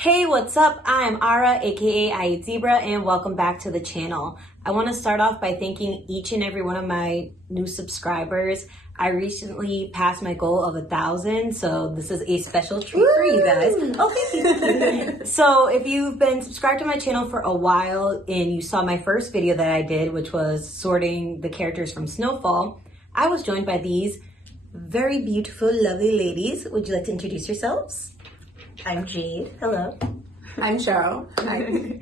Hey, what's up? I'm Arah, aka I Eat Zebra, and welcome back to the channel. I want to start off by thanking each and every one of my new subscribers. I recently passed my goal of 1,000, so this is a special treat for you guys. Oh, thank you. So if you've been subscribed to my channel for a while and you saw my first video that I did, which was sorting the characters from Snowfall, I was joined by these very beautiful, lovely ladies. Would you like to introduce yourselves? I'm Jade. Hello. I'm Sheryl. Hi.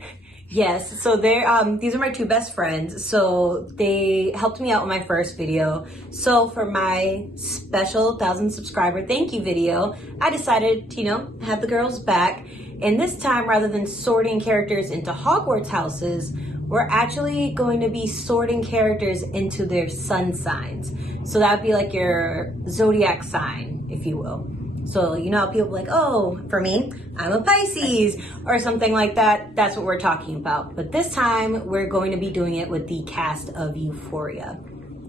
Yes, so these are my two best friends. So they helped me out with my first video. So for my special 1,000 subscriber thank you video, I decided to, have the girls back. And this time, rather than sorting characters into Hogwarts houses, we're actually going to be sorting characters into their sun signs. So that would be like your Zodiac sign, if you will. So, how people like, oh, for me, I'm a Pisces or something like that. That's what we're talking about. But this time, we're going to be doing it with the cast of Euphoria.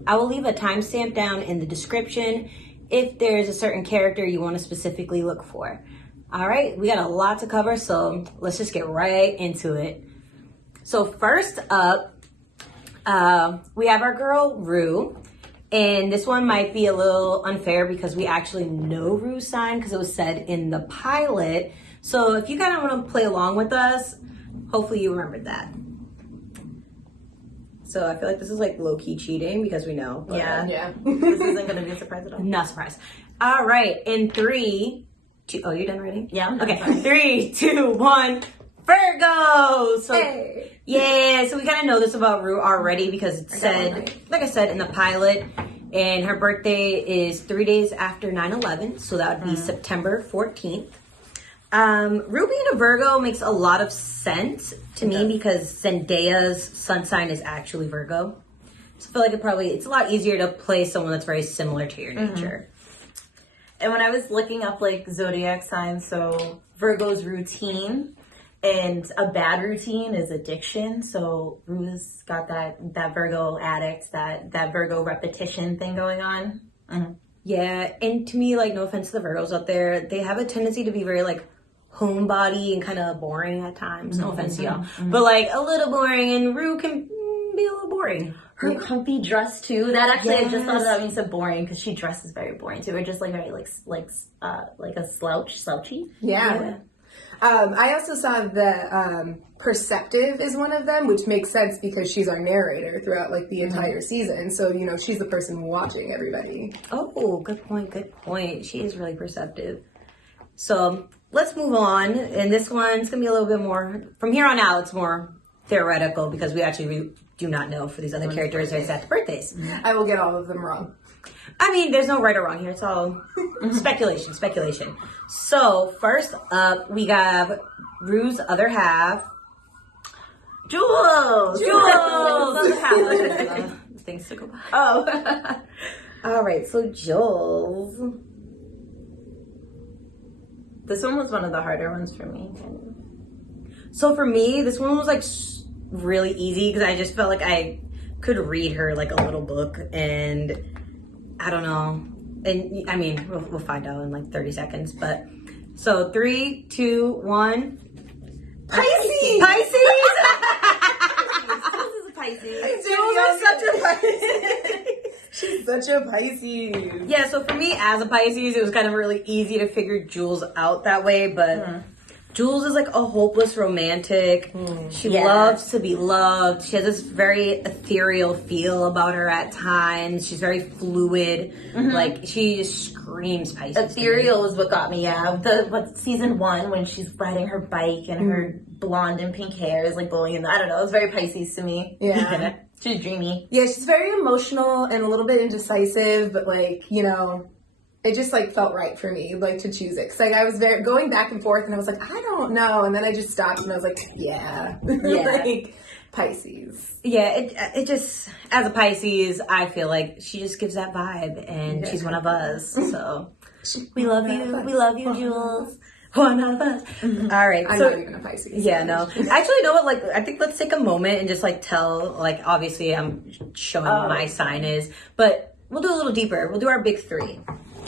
I will leave a timestamp down in the description if there's a certain character you want to specifically look for. All right, we got a lot to cover, so let's just get right into it. So first up, we have our girl, Rue. And this one might be a little unfair because we actually know Rue's sign because it was said in the pilot. So if you kind of want to play along with us, hopefully you remembered that. So I feel like this is like low-key cheating because we know. Yeah. This isn't going to be a surprise at all. Not surprised. All right, in 3, 2, oh, you're done writing? Yeah. Okay, 3, 2, 1, Virgo! So, Hey. yeah, so we kind of know this about Rue already because it said, like I said, in the pilot, and her birthday is 3 days after 9/11, so that would be September 14th. Rue being a Virgo makes a lot of sense to me because Zendaya's sun sign is actually Virgo. So I feel like it's a lot easier to play someone that's very similar to your nature. And when I was looking up like zodiac signs, so Virgo's routine and a bad routine is addiction. So Rue's got that Virgo addict, that Virgo repetition thing going on. Yeah, and to me, like, no offense to the Virgos out there, they have a tendency to be very, like, homebody and kind of boring at times. No offense to y'all. But, like, a little boring, and Rue can be a little boring. Her comfy dress too. That actually, I just thought Yes. that means so boring because she dresses very boring too. Or just like very like a slouchy. Yeah. I also saw that Perceptive is one of them, which makes sense because she's our narrator throughout like the entire season. So, she's the person watching everybody. Oh, good point. She is really perceptive. So, let's move on. And this one's going to be a little bit more, from here on out, it's more theoretical because we actually do not know for these other characters their exact birthdays. I will get all of them wrong. I mean, there's no right or wrong here. It's all speculation. So, first up, we have Rue's other half, Jules! Other half. Things to go by. Oh. All right, so Jules. This one was one of the harder ones for me. So for me, this one was like really easy because I just felt like I could read her like a little book, and I don't know. And I mean, we'll find out in like 30 seconds. But so 3, 2, 1. Pisces! Pisces! Jules is a Pisces. Jules is such a Pisces. She's such a Pisces. Yeah, so for me as a Pisces, it was kind of really easy to figure Jules out that way, but Jules is like a hopeless romantic. She loves to be loved. She has this very ethereal feel about her at times. She's very fluid. Like, she just screams Pisces. Ethereal is what got me, season 1 when she's riding her bike and her blonde and pink hair is like blowing in I don't know, it was very Pisces to me. Yeah. She's dreamy. Yeah, she's very emotional and a little bit indecisive, but like, it just like felt right for me, like to choose it. Cause like I was going back and forth and I was like, I don't know. And then I just stopped and I was like, yeah. Like Pisces. Yeah, it just, as a Pisces, I feel like she just gives that vibe, and she's one of us. So we love you, Jules. One of us. All right. I'm not even a Pisces. Yeah, no. Actually, you know what? Like, I think let's take a moment and just like tell, like, obviously I'm showing what my sign is, but we'll do a little deeper. We'll do our big 3.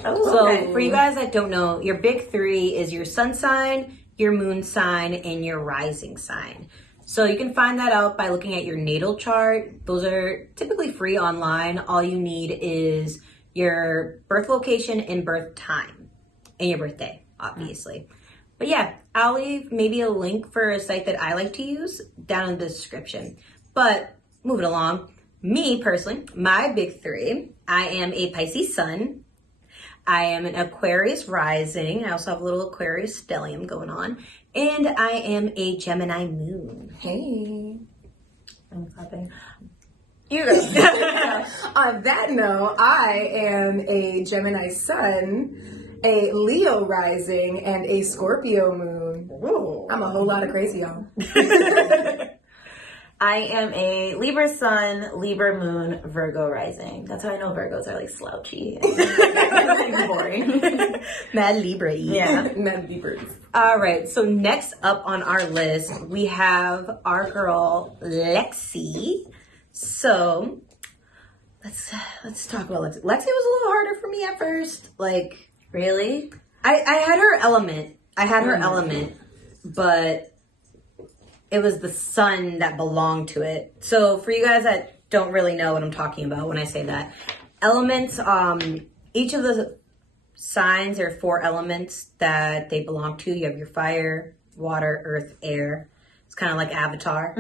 Oh, So okay. for you guys that don't know, your big 3 is your sun sign, your moon sign, and your rising sign. So you can find that out by looking at your natal chart. Those are typically free online. All you need is your birth location and birth time and your birthday, obviously. But yeah, I'll leave maybe a link for a site that I like to use down in the description. But moving along, me personally, my big three, I am a Pisces sun. I am an Aquarius rising. I also have a little Aquarius stellium going on. And I am a Gemini moon. Hey. I'm clapping. You go. On that note, I am a Gemini sun, a Leo rising, and a Scorpio moon. Ooh. I'm a whole lot of crazy, y'all. I am a Libra sun, Libra moon, Virgo rising. That's how I know Virgos are like slouchy and boring. Mad Libra. Yeah. None Libras. All right, so next up on our list, we have our girl, Lexi. So let's talk about Lexi. Lexi was a little harder for me at first. Like, Really? I had her element. But it was the sun that belonged to it. So for you guys that don't really know what I'm talking about when I say that, elements, each of the signs are 4 elements that they belong to. You have your fire, water, earth, air. It's kind of like Avatar.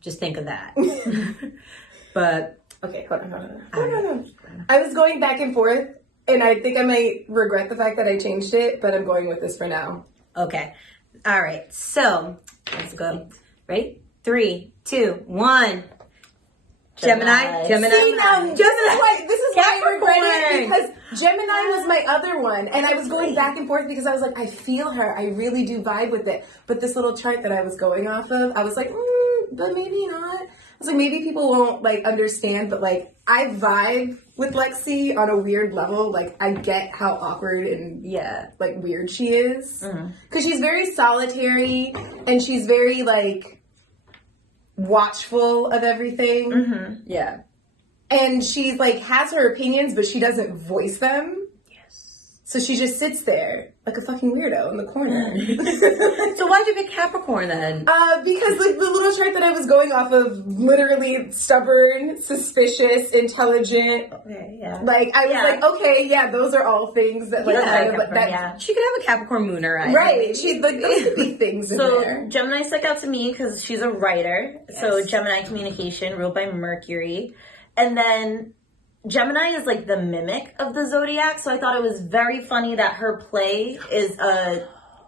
Just think of that. But Okay, hold on. I was going back and forth, and I think I might regret the fact that I changed it, but I'm going with this for now. okay. All right. So let's go. Ready? 3, 2, 1. Gemini. See, now, this is why I regret it, Capricorn. because Gemini was my other one, and I was going back and forth because I was like, I feel her. I really do vibe with it. But this little chart that I was going off of, I was like, but maybe not. I was like, maybe people won't, like, understand, but, like, I vibe with Lexi on a weird level. Like, I get how awkward and, like, weird she is. Because she's very solitary, and she's very, like, watchful of everything. Yeah. And she's like has her opinions, but she doesn't voice them. Yes. So she just sits there like a fucking weirdo in the corner. So why'd you pick Capricorn then? Because like the little chart that I was going off of, literally stubborn, suspicious, intelligent. Okay, yeah. Like I was like, okay, yeah, those are all things that like kind of, that, yeah. She could have a Capricorn moon or right. She's like those could be things in So there. Gemini stuck out to me because she's a writer. Yes. So Gemini communication, ruled by Mercury. And then Gemini is like the mimic of the Zodiac. So I thought it was very funny that her play is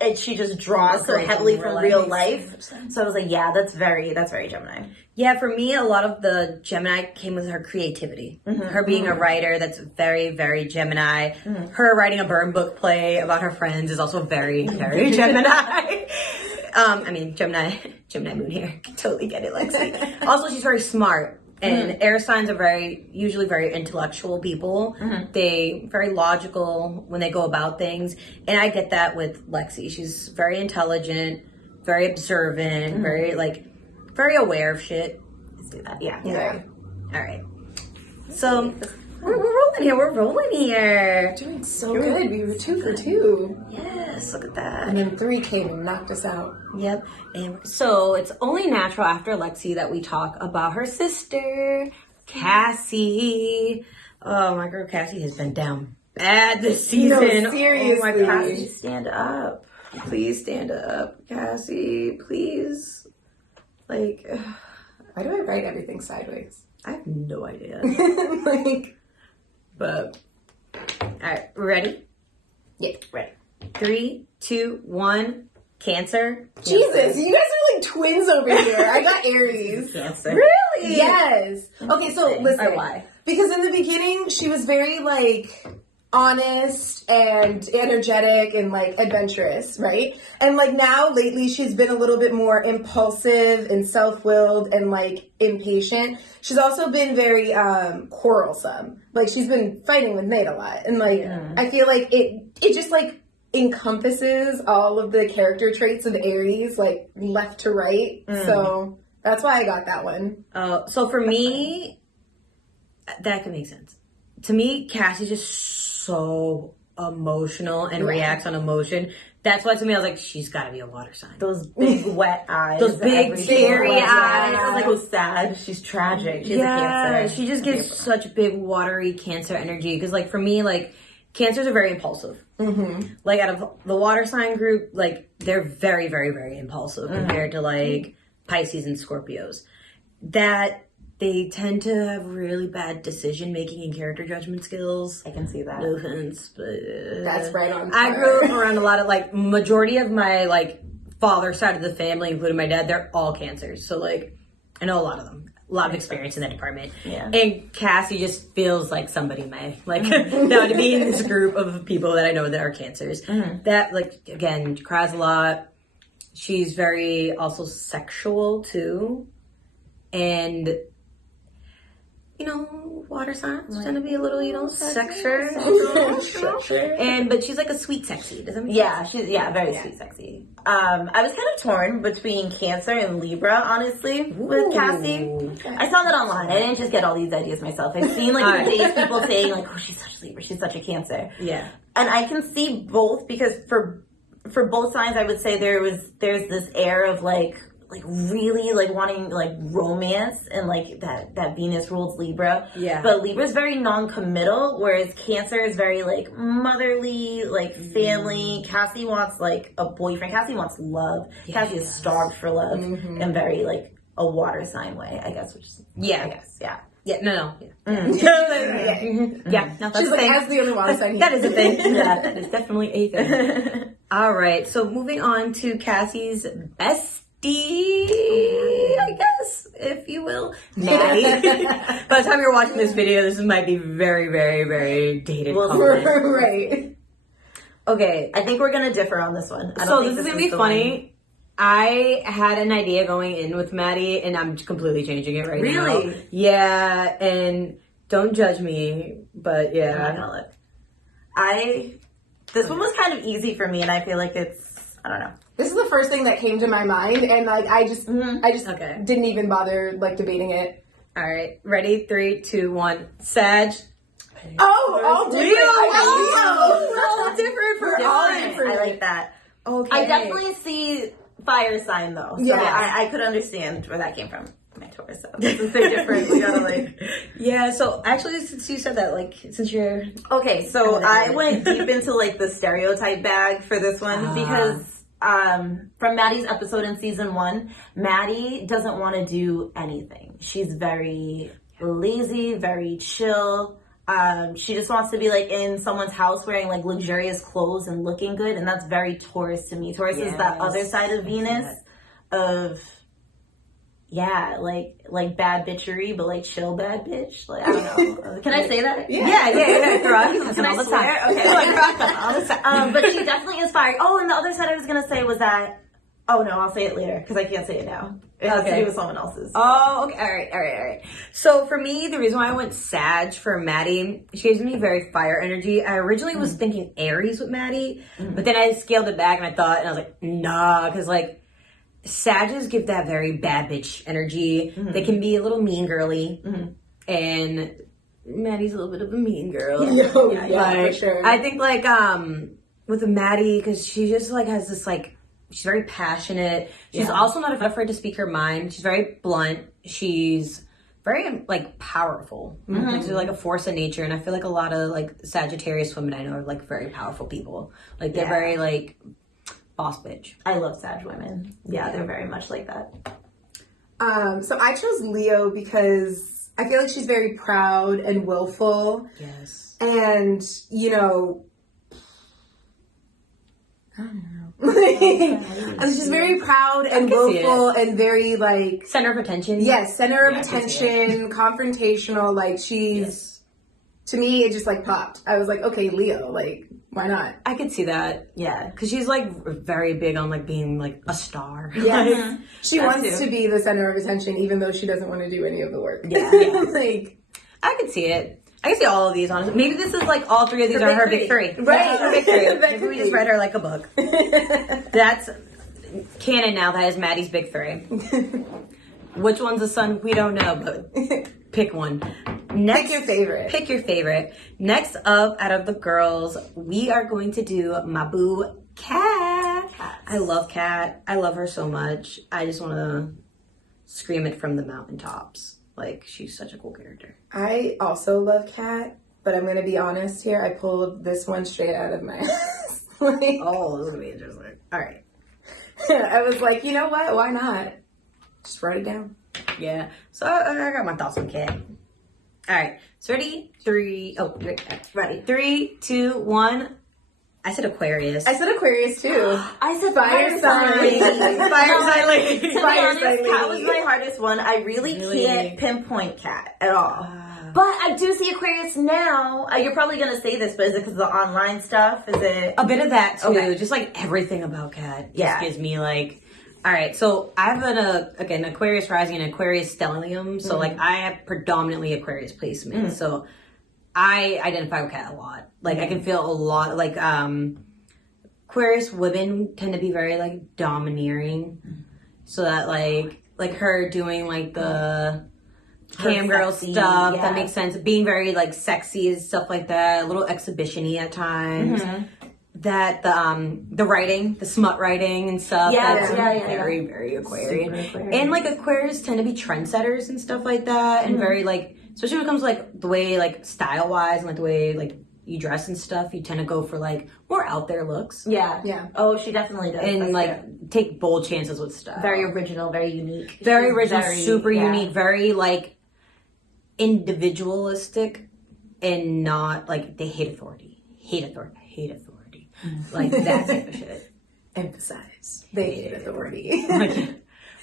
and she just draws so heavily from real life. So I was like, yeah, that's very Gemini. Yeah, for me, a lot of the Gemini came with her creativity. Her being a writer, that's very, very Gemini. Her writing a burn book play about her friends is also very, very Gemini. I mean, Gemini moon here. Totally get it, Lexi. Also, she's very smart. And air signs are usually very intellectual people. They very logical when they go about things. And I get that with Lexi. She's very intelligent, very observant, very aware of shit. Let's do that. Yeah. All right. So we're rolling here. Doing so good. We were 2 for 2. Yes, look at that. And then 3 came and knocked us out. Yep. And so it's only natural after Lexi that we talk about her sister, Cassie. Oh, my girl Cassie has been down bad this season. No, seriously. Oh my Cassie, stand up. Please stand up, Cassie. Please. Like, Why do I write everything sideways? I have no idea. Like, But, all right, ready? yeah. Ready. 3, 2, 1. Cancer. Jesus, you guys are like twins over here. I got Aries. Cancer. Really? Yes. Okay, so listen. Or why? Because in the beginning, she was very like honest and energetic and like adventurous, right? And like now, lately, she's been a little bit more impulsive and self-willed and like impatient. She's also been very quarrelsome. Like she's been fighting with Nate a lot, and like I feel like it just like encompasses all of the character traits of Aries, like left to right. So that's why I got that one. So for me, that can make sense. To me, Cassie's just so emotional and reacts on emotion That's why to me I was like, she's got to be a water sign. Those big wet eyes. Those big teary eyes. I was like, so sad. She's tragic. She's a Cancer. She just gives such big watery Cancer energy. Because like for me, like Cancers are very impulsive. Like out of the water sign group, like they're very, very, very impulsive compared to like Pisces and Scorpios. That they tend to have really bad decision making and character judgment skills. I can see that. No offense, but That's right on I par. grew up around a lot of like majority of my like father's side of the family, including my dad, they're all Cancers. So like I know a lot of them. A lot of experience in that department. Yeah. And Cassie just feels like somebody may. Like that would be in this group of people that I know that are Cancers. That like again, cries a lot. She's very also sexual too. And you know, water signs tend to be a little, you know, sexual. But she's like a sweet sexy. Does that make sense? She's very sweet sexy. I was kind of torn between Cancer and Libra, honestly, with Cassie. I saw that online. I didn't just get all these ideas myself. I've seen like these people saying like, oh, she's such a Libra, she's such a Cancer. Yeah. And I can see both because for both signs, I would say there's this air of like really like wanting like romance and like that Venus rules Libra. Yeah. But Libra's very non-committal, whereas Cancer is very like motherly, like family. Cassie wants like a boyfriend. Cassie wants love. Cassie is starved for love and very like a water sign way, I guess. Which is, yeah. Yeah, no. Yeah. No, that's She's like, as the only water sign. That is a thing. Yeah, that is definitely a thing. All right, so moving on to Cassie's bestie, I guess, if you will, Maddy. By the time you're watching this video, this might be very, very, very dated. Right. Okay, I think we're gonna differ on this one. So this is gonna be funny. I had an idea going in with Maddy, and I'm completely changing it right now. Really? Yeah, and don't judge me, but yeah. I'm not gonna look. This one was kind of easy for me, and I feel like I don't know. This is the first thing that came to my mind, and like I just didn't even bother like debating it. All right, ready? 3, 2, 1. Sag. All different. All different for all different. I like that. Okay. I definitely see fire sign though. So Yeah. I could understand where that came from. My Taurus, so it's a big difference. We gotta like. Yeah. So actually, since you said that, like, since you're okay, so I went deep into like the stereotype bag for this one because. From Maddy's episode in season 1, Maddy doesn't want to do anything. She's very lazy, very chill. She just wants to be like in someone's house wearing like luxurious clothes and looking good, and that's very Taurus to me. Taurus is that other side of Venus of like bad bitchery, but like chill bad bitch. Like I don't know. Can I say that? yeah. Can I swear? Okay. But she definitely is fire. Oh, and the other side I was gonna say was that. Oh no, I'll say it later because I can't say it now. It has to do with someone else's. Oh, okay. All right. So for me, the reason why I went Sag for Maddy, she gives me very fire energy. I originally was thinking Aries with Maddy, but then I scaled it back and I was like, nah, because like Sages give that very bad bitch energy. They can be a little mean girly, and Maddy's a little bit of a mean girl. For sure. I think like with Maddy, because she just like has this like, she's very passionate. She's also not afraid to speak her mind. She's very blunt. She's very like powerful. Like, she's like a force of nature, and I feel like a lot of like Sagittarius women I know are like very powerful people. Like they're very like boss bitch. I love Sag women. Yeah, they're very much like that. So I chose Leo because I feel like she's very proud and willful. Yes. And, you know, I don't know. And she's very proud and willful and very like center of attention. Yes, center of attention, confrontational. Like she's to me, it just like popped. I was like, okay, Leo, like why not? I could see that. Yeah, because she's like very big on like being like a star. Yeah, she wants to be the center of attention, even though she doesn't want to do any of the work. Yeah. Like I could see it. I can see all of these, honestly. Maybe this is like all three of these are her big three. Right. Her big three. Maybe we just read her like a book. That's canon now. That is Maddy's big three. Which one's the sun? We don't know, but pick one. Next, pick your favorite. Pick your favorite. Next up, out of the girls, we are going to do my boo, Cass. cats. I love Cat. I love her so much. I just want to scream it from the mountaintops. Like, she's such a cool character. I also love Cat, but I'm going to be honest here. I pulled this one straight out of my ass. Like, Oh, this is going to be interesting. All right. I was like, you know what? Why not? Just write it down. Yeah. So I got my thoughts on Cat. All right. So ready? Ready. 3, 2, 1. I said Aquarius. I said Aquarius too. I said Fire sign. lady. Fire sign lady. To be Fire honest, sign Cat lady. was my hardest one. I really can't pinpoint Cat at all. But I do see Aquarius now. You're probably going to say this, but is it because of the online stuff? Is it... A bit of that too. Okay. Just like everything about Cat Yeah. gives me like. All right, so I have an Aquarius rising and Aquarius stellium. So like I have predominantly Aquarius placement. So I identify with Cat a lot. Like I can feel a lot like Aquarius women tend to be very like domineering. So that like her doing like the cam girl sexy, stuff, yeah. that makes sense. Being very like sexy and stuff like that, a little exhibition-y at times. That the writing, the smut writing and stuff. Yes, that's yeah. very, very Aquarian. Super Aquarian. And like Aquarius tend to be trendsetters and stuff like that, and very like, especially when it comes to like the way like style wise and like the way like you dress and stuff, you tend to go for like more out there looks. Yeah. Yeah. Oh, she definitely does. And That's like true. take bold chances with stuff. Very original, very unique. Very She's original, very- super yeah. unique, very like individualistic, and not like they hate authority. Like that type of shit. Emphasize. They hate authority.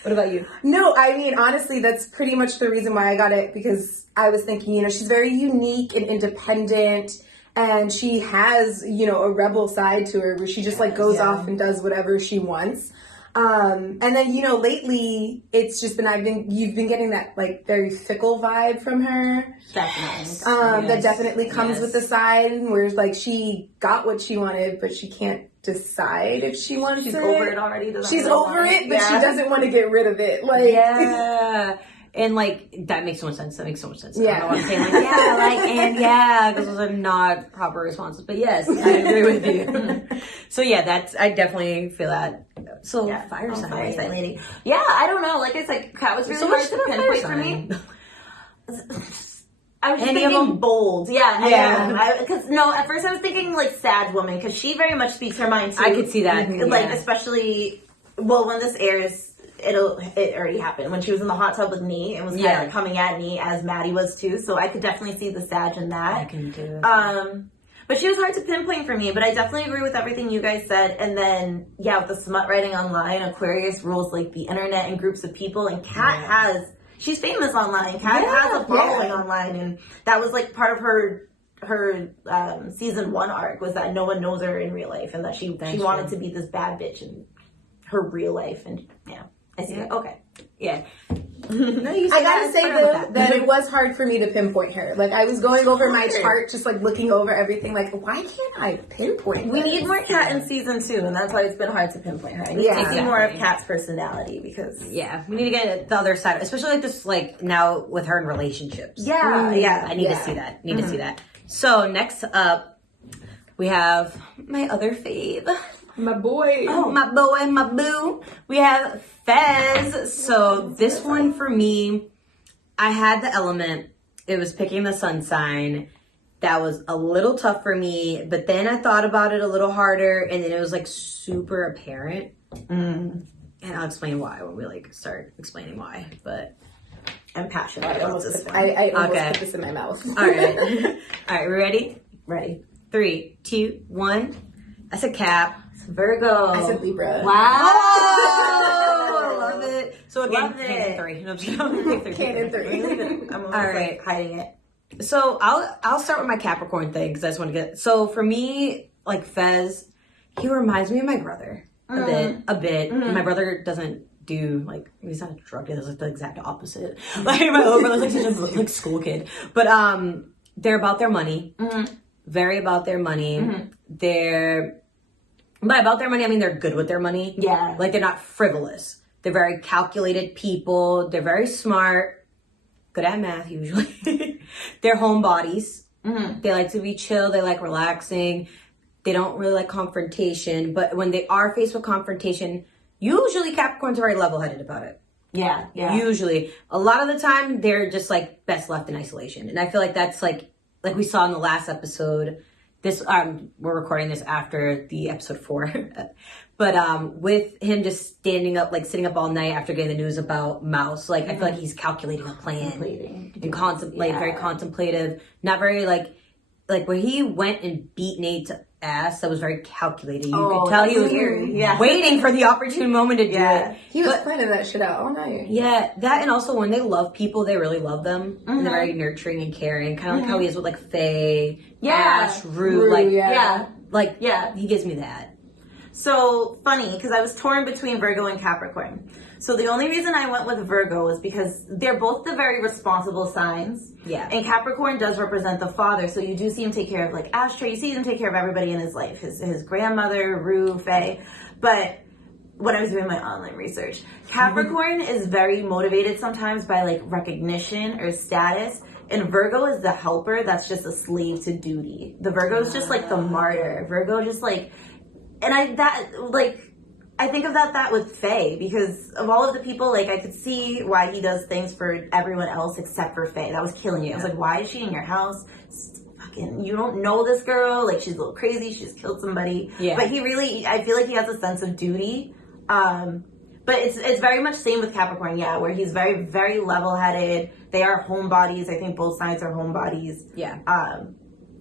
What about you? No, I mean, honestly, that's pretty much the reason why I got it, because I was thinking, you know, she's very unique and independent, and she has, you know, a rebel side to her where she just like goes off and does whatever she wants. And then, you know, lately it's just been, you've been getting that like very fickle vibe from her. Definitely. That definitely comes with the side where like she got what she wanted, but she can't decide if she wants She's it. over it already. doesn't She's really over want it, but she Yeah. doesn't want to get rid of it. Like, Yeah. And like that makes so much sense. That makes so much sense. Yeah. I don't know what I'm saying. Like yeah, like and yeah, because those are not proper responses. But yes, I agree with you. So yeah, I definitely feel that. So Yeah. fire sign. Fire sign lady. Yeah, I don't know. Like I said, Cat was really So hard much to for pinpoint fire for me. sign. I was just Any of thinking them? bold. Yeah. Yeah. Because at first I was thinking like sad woman, because she very much speaks her mind too. I could see that. Like Yeah. especially, well, when this airs, it already happened when she was in the hot tub with Nee and was kind of coming at Nee as Maddy was too. So I could definitely see the Sag in that. I can do it. But she was hard to pinpoint for me. But I definitely agree with everything you guys said. And then yeah, with the smut writing online, Aquarius rules like the internet and groups of people, and Kat she's famous online. Kat has a following online, and that was like part of her season 1 arc, was that no one knows her in real life, and that she wanted to be this bad bitch in her real life. And yeah, I see that. Okay. Yeah. I gotta say though that it was hard for me to pinpoint her. Like I was going over my chart, just like looking over everything. Like, why can't I pinpoint? We this? need more Kat in season 2, and that's why it's been hard to pinpoint her. I need to see more of Kat's personality, because yeah, we need to get the other side, especially like this, like now with her in relationships. yeah. I need to see that. To see that. So next up, we have my other fave. My boy. Oh, my boy, my boo. We have Fez. So this one for me, I had the element. It was picking the sun sign. That was a little tough for me. But then I thought about it a little harder, and then it was like super apparent. And I'll explain why when we like start explaining why. But I'm passionate about this one. I almost put this in my mouth. all right, all right. We ready? Ready. 3, 2, 1. I said Cap. Virgo. I said Libra. Wow. Oh, I love it. So again, Love it. Canon 3. No, I'm just kidding. Canon 3. I'm All almost right. like hiding it. So I'll start with my Capricorn thing because I just want to get. So for me, like Fez, he reminds me of my brother a bit. My brother doesn't do like, he's not a drug dealer. He's like the exact opposite. Like my little brother's like such a like school kid. But they're about their money. Very about their money. By about their money, I mean they're good with their money. Yeah. Like they're not frivolous. They're very calculated people. They're very smart. Good at math usually. They're homebodies. They like to be chill. They like relaxing. They don't really like confrontation, but when they are faced with confrontation, usually Capricorns are very level-headed about it. Yeah. Usually. A lot of the time, they're just like best left in isolation. And I feel like that's like we saw in the last episode. This we're recording this after the episode 4. But with him just standing up, like sitting up all night after getting the news about Mouse, like I feel like he's calculating a plan and very contemplative, not very like where he went and beat Nate's ass. That was very calculated. You could tell he was waiting for the opportune moment to do it. He was planning that shit out all night. Yeah, that, and also when they love people, they really love them. And they're very nurturing and caring, kind of like how he is with like Faye, Ash, Rue, he gives me that. So funny, because I was torn between Virgo and Capricorn. So the only reason I went with Virgo was because they're both the very responsible signs. Yeah. And Capricorn does represent the father, so you do see him take care of like Astra, you see him take care of everybody in his life. His grandmother, Rue, Faye. But when I was doing my online research, Capricorn is very motivated sometimes by like recognition or status. And Virgo is the helper that's just a slave to duty. The Virgo is just like the martyr. Virgo just like... And I think of that with Faye, because of all of the people, like, I could see why he does things for everyone else except for Faye. That was killing me. I was like, why is she in your house? Fucking, you don't know this girl. Like, she's a little crazy. She just killed somebody. Yeah. But I feel like he has a sense of duty. But it's very much same with Capricorn, where he's very, very level-headed. They are homebodies. I think both sides are homebodies. Yeah.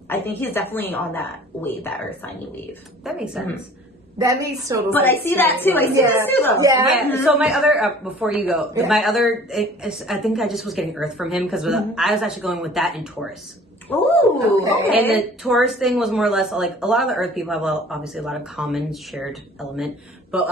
I think he's definitely on that wave, that earth signy wave. That makes sense. That makes total sense. But I see that too. I see this too, though. Yeah. So my other, before you go, my other, I think I just was getting Earth from him because I was actually going with that in Taurus. Ooh, okay. And the Taurus thing was more or less like a lot of the Earth people have obviously a lot of common shared element, but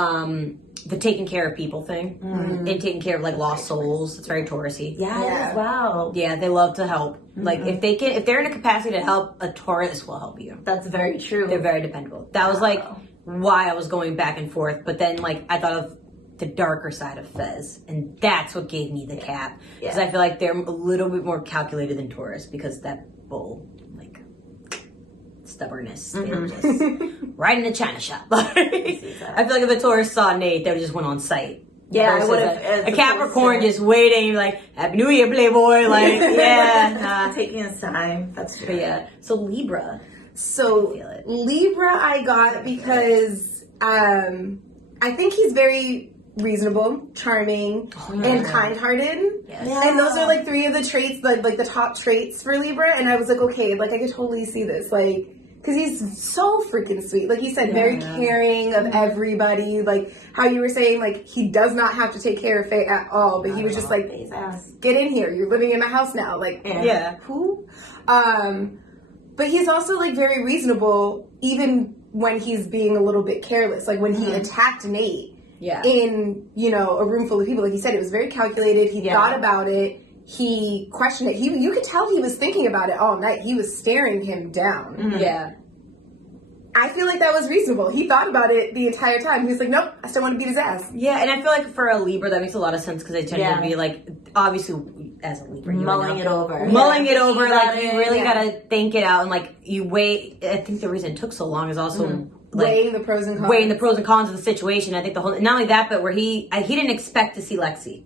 the taking care of people thing and taking care of like lost souls, it's very Taurusy. Yeah. Wow. Yeah, they love to help. Like if they're in a capacity to help, a Taurus will help you. That's very true. They're very dependable. That was like why I was going back and forth, but then like I thought of the darker side of Fez, and that's what gave me the Cap, because I feel like they're a little bit more calculated than Taurus, because that bull like stubbornness, they were just right in the china shop. I feel like if a Taurus saw Nate, they would just went on site. Yeah, I would have. A Capricorn just waiting, like, Happy New Year, Playboy. Like, taking his time. That's true. But yeah, so Libra. So Libra I got because I think he's very reasonable, charming, and kind-hearted. Yes. Yeah. And those are like 3 of the traits, like the top traits for Libra. And I was like, okay, like I could totally see this, like, because he's so freaking sweet. Like you said, very caring of everybody. Like how you were saying, like he does not have to take care of Faye at all, but he was just like, get in here. You're living in my house now. Like, who? But he's also like very reasonable, even when he's being a little bit careless. Like when he attacked Nate in, a room full of people, like he said, it was very calculated. He thought about it. He questioned it. You could tell he was thinking about it all night. He was staring him down. Mm-hmm. Yeah. I feel like that was reasonable. He thought about it the entire time. He was like, nope, I still want to beat his ass. Yeah, and I feel like for a Libra, that makes a lot of sense because they tend to be like, obviously, as a Libra, mulling it over. Mulling it over, like, you really gotta think it out, and like, you weigh, I think the reason it took so long is also like, weighing the pros and cons. Weighing the pros and cons of the situation. I think the whole, not only that, but where he didn't expect to see Lexi.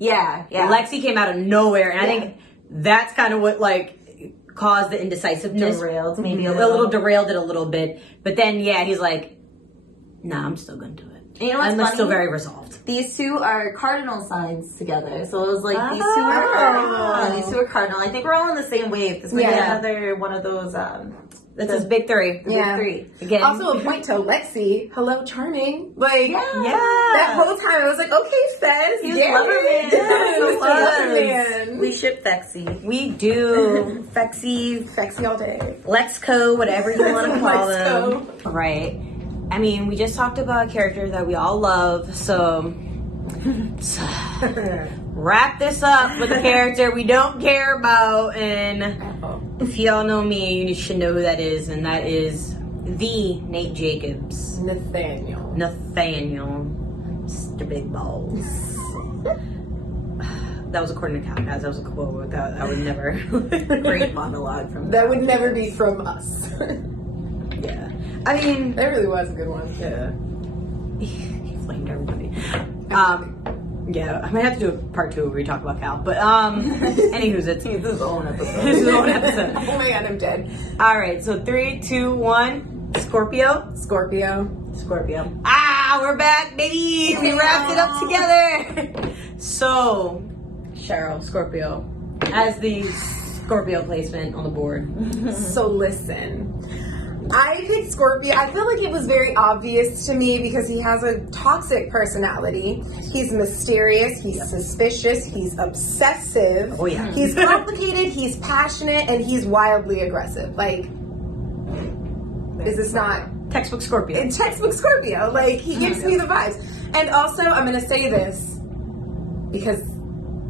Yeah. Lexi came out of nowhere, and I think that's kind of what, like, caused the indecisiveness. Derailed, maybe a little derailed it a little bit. But then, he's like, nah, I'm still going to do it. And you know what's I'm funny? still very resolved. These 2 are cardinal signs together. So it was like, these 2 are cardinal. I think we're all on the same wave. This might be another one of those... That's his big 3. Big 3. Again. Also a point to Lexi. Hello, charming. Like, that whole time I was like, okay, Fez. He was Loverman. We ship Fexy. We do. Fexy all day. Let's go, whatever you want to call them. Right. I mean, we just talked about a character that we all love, so wrap this up with a character we don't care about, and if y'all know me, you should know who that is, and that is the Nate Jacobs. Nathaniel. Mr. Big Balls. That was according to Cal, guys. That was a quote. That would never. Great monologue from that would never be from us. Yeah. I mean, That really was a good one. yeah. He flamed everybody. Yeah, I might have to do a part 2 where we talk about Cal. But anywho's it's his own episode. His own episode. Oh my god, I'm dead. All right, so 3, 2, 1. Scorpio. Scorpio. We're back, baby. We wrapped it up together. So, Sheryl, Scorpio, as the Scorpio placement on the board. So listen, I picked Scorpio. I feel like it was very obvious to me because he has a toxic personality. He's mysterious, he's suspicious, he's obsessive. Oh yeah. He's complicated, he's passionate, and he's wildly aggressive. Like, is this not Textbook Scorpio. in textbook Scorpio? Like, he gives me the vibes. And also, I'm gonna say this because,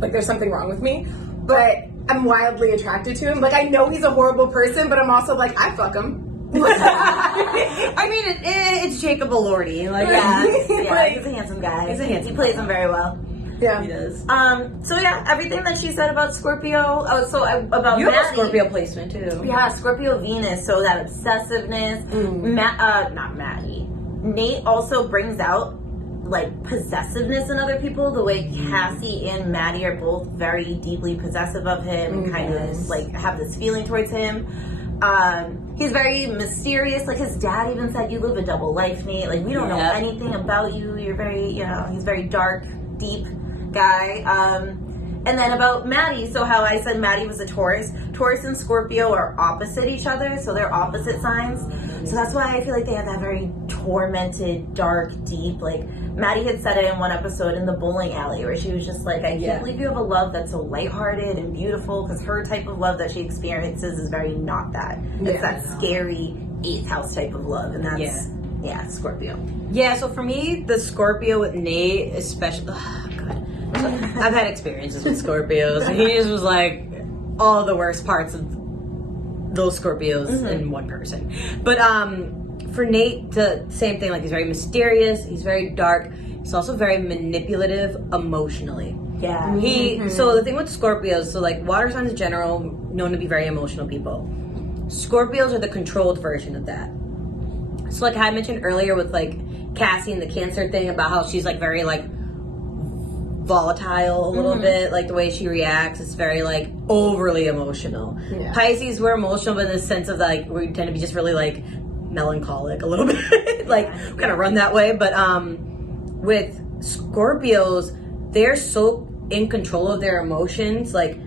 like, there's something wrong with me, but I'm wildly attracted to him. Like, I know he's a horrible person, but I'm also like, I fuck him. I mean, it's Jacob Elordi. Like, Yeah, Like, he's a handsome guy. He's a handsome He plays guy. him very well. yeah. he does. So yeah, everything that she said about Scorpio. About You have a Maddy. Scorpio placement too. Yeah, Scorpio Venus. So that obsessiveness. Not Maddy. Nate also brings out like possessiveness in other people. The way Cassie and Maddy are both very deeply possessive of him and kind of like have this feeling towards him. He's very mysterious. Like his dad even said, "You live a double life, Nate. Like we don't know anything about you. You're very, he's very dark, deep guy." And then about Maddy, so how I said Maddy was a Taurus. Taurus and Scorpio are opposite each other, so they're opposite signs. So that's why I feel like they have that very tormented, dark, deep, like Maddy had said it in one episode in the bowling alley where she was just like, I can't believe you have a love that's so lighthearted and beautiful, because her type of love that she experiences is very not that. It's that scary 8th house type of love, and that's Scorpio. Yeah, so for me, the Scorpio with Nate, especially, God. So I've had experiences with Scorpios, and he just was like all the worst parts of those Scorpios in one person. But for Nate, the same thing. Like, he's very mysterious, he's very dark, he's also very manipulative emotionally. Yeah. So the thing with Scorpios, so like water signs in general, known to be very emotional people. Scorpios are the controlled version of that. So like I mentioned earlier with like Cassie and the Cancer thing about how she's like very like volatile a little bit, like the way she reacts, it's very like overly emotional. Pisces, we're emotional, but in the sense of like we tend to be just really like melancholic a little bit, like kind of run that way. But with Scorpios, they're so in control of their emotions. Like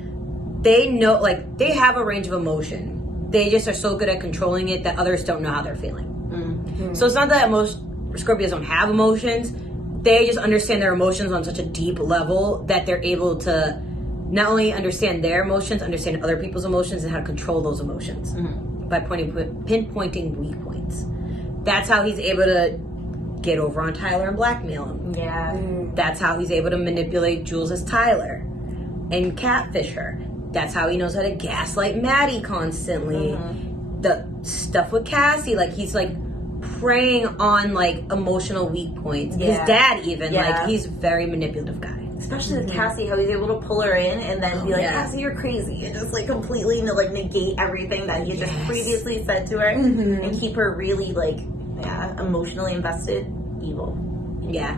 they know, like they have a range of emotion. They just are so good at controlling it that others don't know how they're feeling. So it's not that most Scorpios don't have emotions. They just understand their emotions on such a deep level that they're able to not only understand their emotions, understand other people's emotions, and how to control those emotions by pinpointing weak points. That's how he's able to get over on Tyler and blackmail him. Yeah. That's how he's able to manipulate Jules as Tyler and catfish her. That's how he knows how to gaslight Maddy constantly. The stuff with Cassie, like he's like preying on like emotional weak points. His dad even, like he's a very manipulative guy. Especially with Cassie, how he's able to pull her in and then be like, Cassie, you're crazy. And just like completely like negate everything that he just previously said to her and keep her really like, emotionally invested. Evil. Yeah.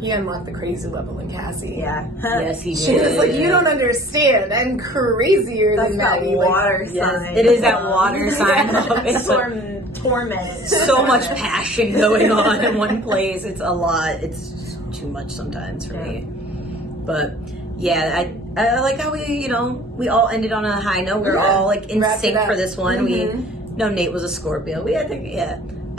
He unlocked the crazy level in Cassie. Yeah. Yes, he did. She was like, you don't understand. I'm crazier That's than that Maddy. water Like, sign. It is that water sign. It's torment. so much passion going on in one place. It's a lot. It's too much sometimes for me. But yeah, I like how we all ended on a high note. We're all like in sync for this one. We know Nate was a Scorpio.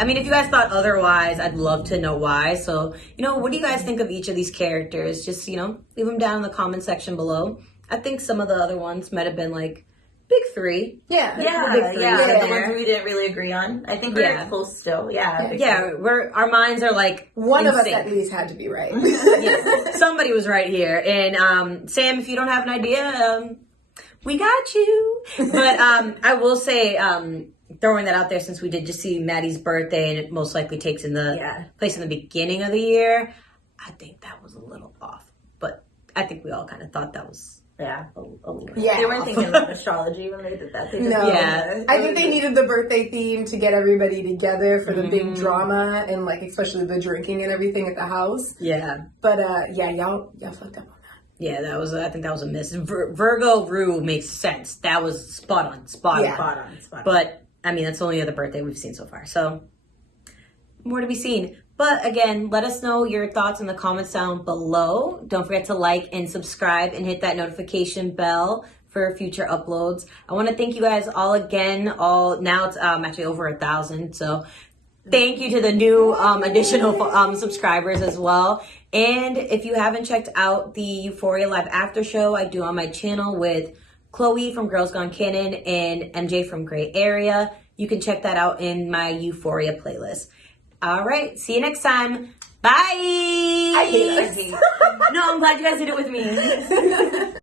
I mean, if you guys thought otherwise, I'd love to know why. So, what do you guys think of each of these characters? Just, leave them down in the comment section below. I think some of the other ones might have been like big 3. The big 3. The ones we didn't really agree on. I think we're close still. Our minds are like one of us sync. at least had to be right. Somebody was right here. And Sam, if you don't have an idea, we got you. But I will say, throwing that out there, since we did just see Maddy's birthday and it most likely takes in the place in the beginning of the year, I think that was a little off. But I think we all kind of thought that was Yeah, a little. Yeah. They weren't thinking about astrology when they did that. They just No. Yeah. I think they needed the birthday theme to get everybody together for the big Mm-hmm. drama and like especially the drinking and everything at the house. Yeah. But yeah, y'all fucked up on that. Yeah, I think that was a miss. Virgo Rue makes sense. That was spot on. Yeah. Spot on. But I mean, that's the only other birthday we've seen so far. So more to be seen. But again, let us know your thoughts in the comments down below. Don't forget to like and subscribe and hit that notification bell for future uploads. I want to thank you guys all again. Now it's actually over 1,000. So thank you to the new additional subscribers as well. And if you haven't checked out the Euphoria Live After Show, I do on my channel with Chloe from Girls Gone Canon and MJ from Gray Area. You can check that out in my Euphoria playlist. All right, see you next time. Bye. I hate us. No, I'm glad you guys did it with me.